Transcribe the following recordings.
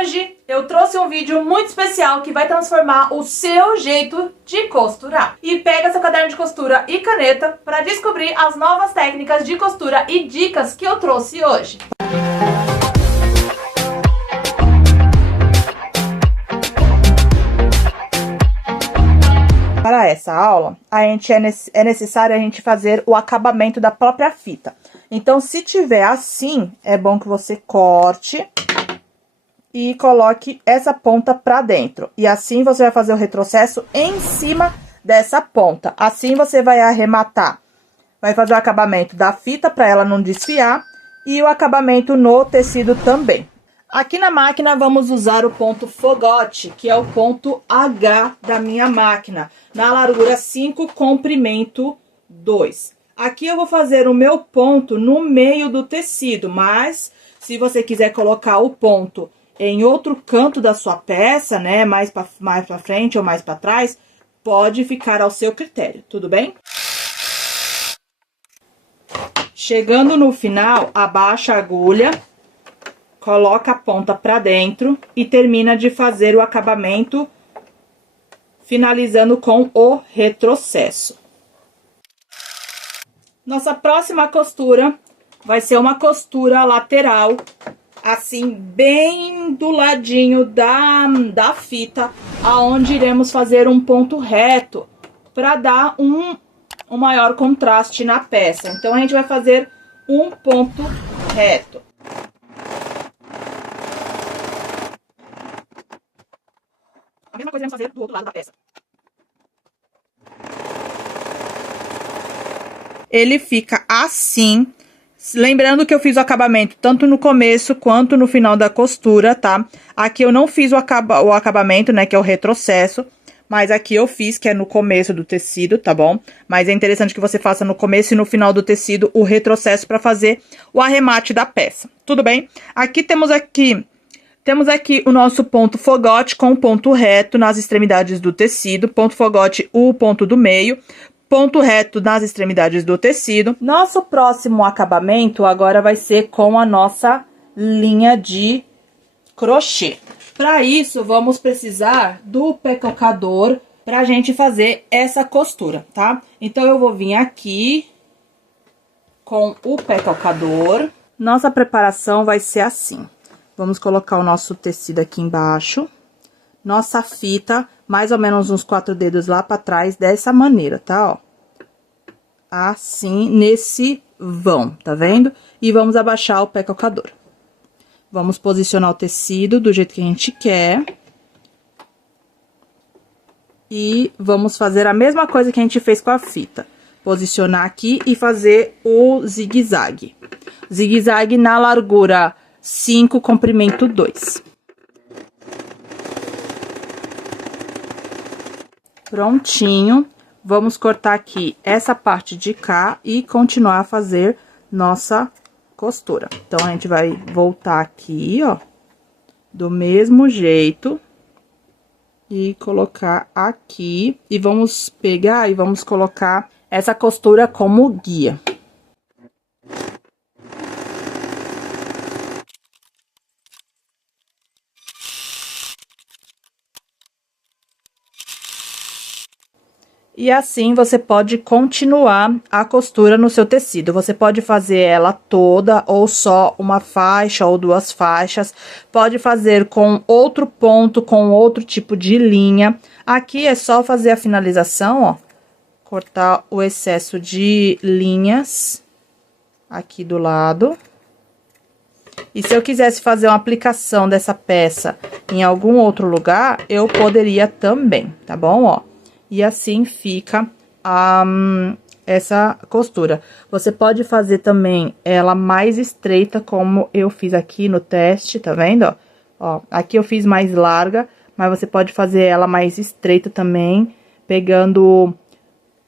Hoje eu trouxe um vídeo muito especial que vai transformar o seu jeito de costurar. E pega seu caderno de costura e caneta para descobrir as novas técnicas de costura e dicas que eu trouxe hoje. Para essa aula, é necessário a gente fazer o acabamento da própria fita. Então, se tiver assim, é bom que você corte e coloque essa ponta pra dentro. E assim você vai fazer o retrocesso em cima dessa ponta. Assim você vai arrematar, vai fazer o acabamento da fita para ela não desfiar e o acabamento no tecido também. Aqui na máquina vamos usar o ponto fogote, que é o ponto H da minha máquina, na largura 5, comprimento 2. Aqui eu vou fazer o meu ponto no meio do tecido, mas se você quiser colocar o ponto em outro canto da sua peça, né, mais pra frente ou mais pra trás, pode ficar ao seu critério, tudo bem? Chegando no final, abaixa a agulha, coloca a ponta pra dentro e termina de fazer o acabamento, finalizando com o retrocesso. Nossa próxima costura vai ser uma costura lateral, assim, bem do ladinho da fita, aonde iremos fazer um ponto reto para dar um maior contraste na peça. Então, a gente vai fazer um ponto reto. A mesma coisa iremos fazer do outro lado da peça. Ele fica assim. Lembrando que eu fiz o acabamento tanto no começo quanto no final da costura, tá? Aqui eu não fiz o acabamento, né, que é o retrocesso, mas aqui eu fiz, que é no começo do tecido, tá bom? Mas é interessante que você faça no começo e no final do tecido o retrocesso para fazer o arremate da peça, tudo bem? Temos aqui o nosso ponto fogote com ponto reto nas extremidades do tecido, ponto fogote, o ponto do meio, ponto reto nas extremidades do tecido. Nosso próximo acabamento agora vai ser com a nossa linha de crochê. Para isso, vamos precisar do pecocador pra gente fazer essa costura, tá? Então, eu vou vir aqui com o pecocador. Nossa preparação vai ser assim. Vamos colocar o nosso tecido aqui embaixo. Nossa fita, mais ou menos uns 4 dedos lá pra trás, dessa maneira, tá, ó? Assim, nesse vão, tá vendo? E vamos abaixar o pecocador. Vamos posicionar o tecido do jeito que a gente quer. E vamos fazer a mesma coisa que a gente fez com a fita. Posicionar aqui e fazer o zigue-zague. Zigue-zague na largura 5, comprimento 2. Prontinho, vamos cortar aqui essa parte de cá e continuar a fazer nossa costura. Então, a gente vai voltar aqui, ó, do mesmo jeito e colocar aqui. E vamos pegar e vamos colocar essa costura como guia. E assim, você pode continuar a costura no seu tecido. Você pode fazer ela toda, ou só uma faixa, ou 2 faixas. Pode fazer com outro ponto, com outro tipo de linha. Aqui é só fazer a finalização, ó. Cortar o excesso de linhas aqui do lado. E se eu quisesse fazer uma aplicação dessa peça em algum outro lugar, eu poderia também, tá bom, ó? E assim fica essa costura. Você pode fazer também ela mais estreita, como eu fiz aqui no teste, tá vendo, ó? Aqui eu fiz mais larga, mas você pode fazer ela mais estreita também, pegando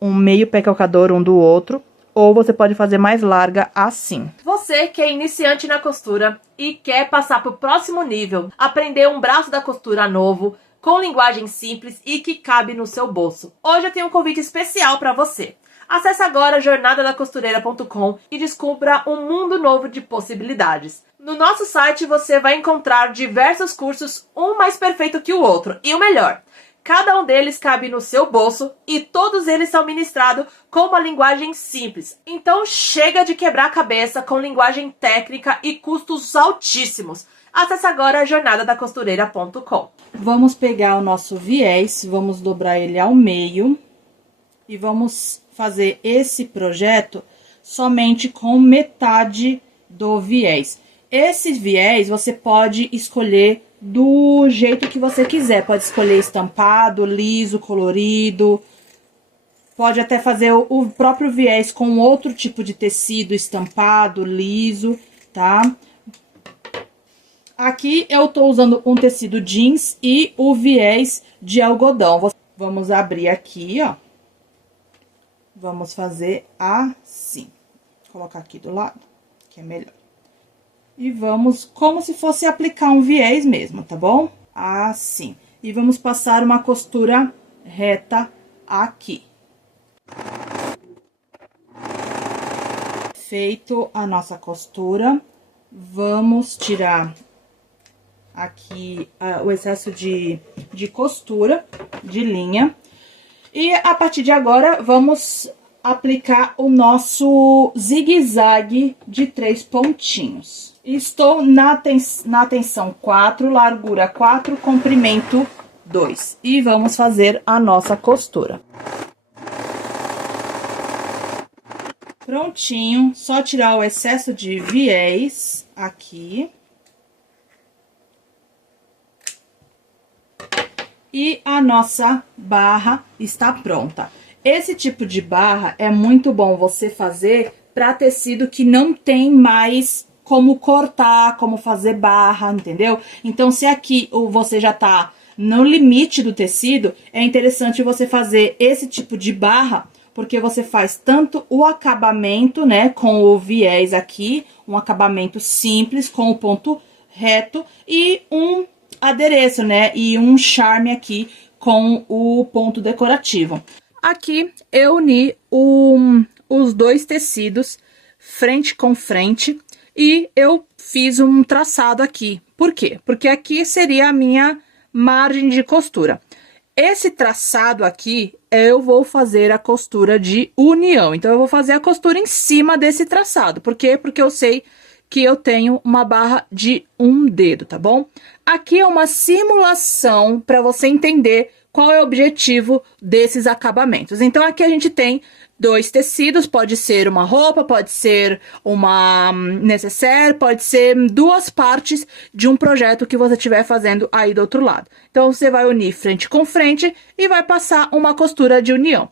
um meio pecocador um do outro. Ou você pode fazer mais larga assim. Você que é iniciante na costura e quer passar para o próximo nível, aprender um braço da costura novo, com linguagem simples e que cabe no seu bolso. Hoje eu tenho um convite especial para você. Acesse agora jornadadacostureira.com e descubra um mundo novo de possibilidades. No nosso site você vai encontrar diversos cursos, um mais perfeito que o outro. E o melhor, cada um deles cabe no seu bolso e todos eles são ministrados com uma linguagem simples. Então chega de quebrar a cabeça com linguagem técnica e custos altíssimos. Acesse agora jornadadacostureira.com. Vamos pegar o nosso viés, vamos dobrar ele ao meio e vamos fazer esse projeto somente com metade do viés. Esse viés você pode escolher do jeito que você quiser. Pode escolher estampado, liso, colorido. Pode até fazer o próprio viés com outro tipo de tecido, estampado, liso, tá? Aqui eu tô usando um tecido jeans e o viés de algodão. Vamos abrir aqui, ó. Vamos fazer assim. Vou colocar aqui do lado, que é melhor. E vamos, como se fosse aplicar um viés mesmo, tá bom? Assim. E vamos passar uma costura reta aqui. Feito a nossa costura, vamos tirar aqui o excesso de costura, de linha. E a partir de agora, vamos aplicar o nosso zigue-zague de 3 pontinhos. Estou na tensão 4, largura 4, comprimento 2. E vamos fazer a nossa costura. Prontinho, só tirar o excesso de viés aqui. E a nossa barra está pronta. Esse tipo de barra é muito bom você fazer para tecido que não tem mais como cortar, como fazer barra, entendeu? Então, se aqui você já tá no limite do tecido, é interessante você fazer esse tipo de barra, porque você faz tanto o acabamento, né, com o viés aqui, um acabamento simples, com o ponto reto, e um adereço, né, e um charme aqui com o ponto decorativo. Aqui eu uni os dois tecidos frente com frente e eu fiz um traçado aqui. Por quê? Porque aqui seria a minha margem de costura. Esse traçado aqui, eu vou fazer a costura de união. Então, eu vou fazer a costura em cima desse traçado. Por quê? Porque eu sei que eu tenho uma barra de 1 dedo, tá bom? Aqui é uma simulação para você entender qual é o objetivo desses acabamentos. Então, aqui a gente tem 2 tecidos, pode ser uma roupa, pode ser uma nécessaire, pode ser 2 partes de um projeto que você estiver fazendo aí do outro lado. Então, você vai unir frente com frente e vai passar uma costura de união.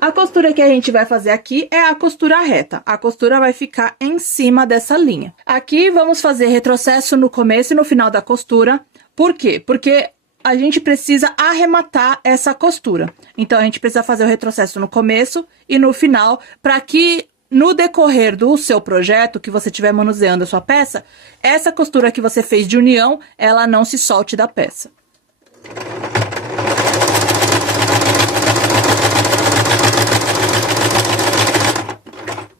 A costura que a gente vai fazer aqui é a costura reta. A costura vai ficar em cima dessa linha. Aqui, vamos fazer retrocesso no começo e no final da costura. Por quê? Porque a gente precisa arrematar essa costura. Então, a gente precisa fazer o retrocesso no começo e no final, para que no decorrer do seu projeto, que você estiver manuseando a sua peça, essa costura que você fez de união, ela não se solte da peça.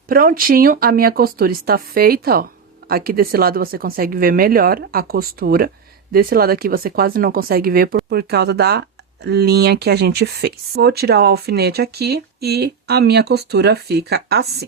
Prontinho, a minha costura está feita, ó. Aqui desse lado você consegue ver melhor a costura. Desse lado aqui você quase não consegue ver por causa da linha que a gente fez. Vou tirar o alfinete aqui e a minha costura fica assim.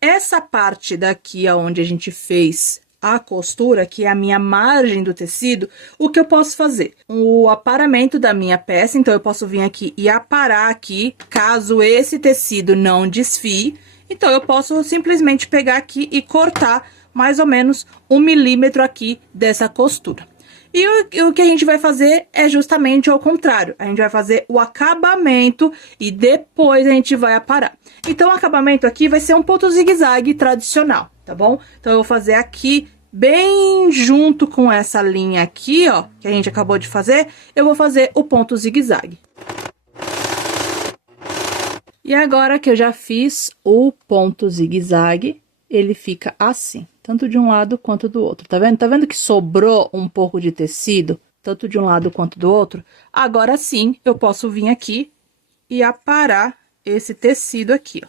Essa parte daqui onde a gente fez a costura, que é a minha margem do tecido, o que eu posso fazer? O aparamento da minha peça, então eu posso vir aqui e aparar aqui, caso esse tecido não desfie. Então, eu posso simplesmente pegar aqui e cortar mais ou menos 1 milímetro aqui dessa costura. E o que a gente vai fazer é justamente ao contrário. A gente vai fazer o acabamento e depois a gente vai aparar. Então, o acabamento aqui vai ser um ponto zigue-zague tradicional, tá bom? Então, eu vou fazer aqui bem junto com essa linha aqui, ó, que a gente acabou de fazer, eu vou fazer o ponto zigue-zague. E agora que eu já fiz o ponto zigue-zague, ele fica assim, tanto de um lado quanto do outro, tá vendo? Tá vendo que sobrou um pouco de tecido, tanto de um lado quanto do outro? Agora sim, eu posso vir aqui e aparar esse tecido aqui, ó,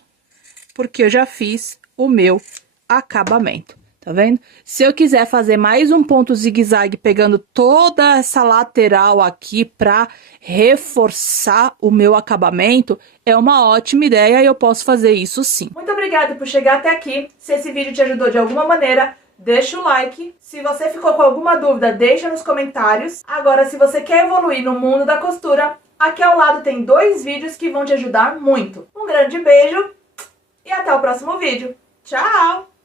porque eu já fiz o meu acabamento. Tá vendo? Se eu quiser fazer mais um ponto zigue-zague pegando toda essa lateral aqui pra reforçar o meu acabamento, é uma ótima ideia e eu posso fazer isso sim. Muito obrigada por chegar até aqui. Se esse vídeo te ajudou de alguma maneira, deixa o like. Se você ficou com alguma dúvida, deixa nos comentários. Agora, se você quer evoluir no mundo da costura, aqui ao lado tem 2 vídeos que vão te ajudar muito. Um grande beijo e até o próximo vídeo. Tchau!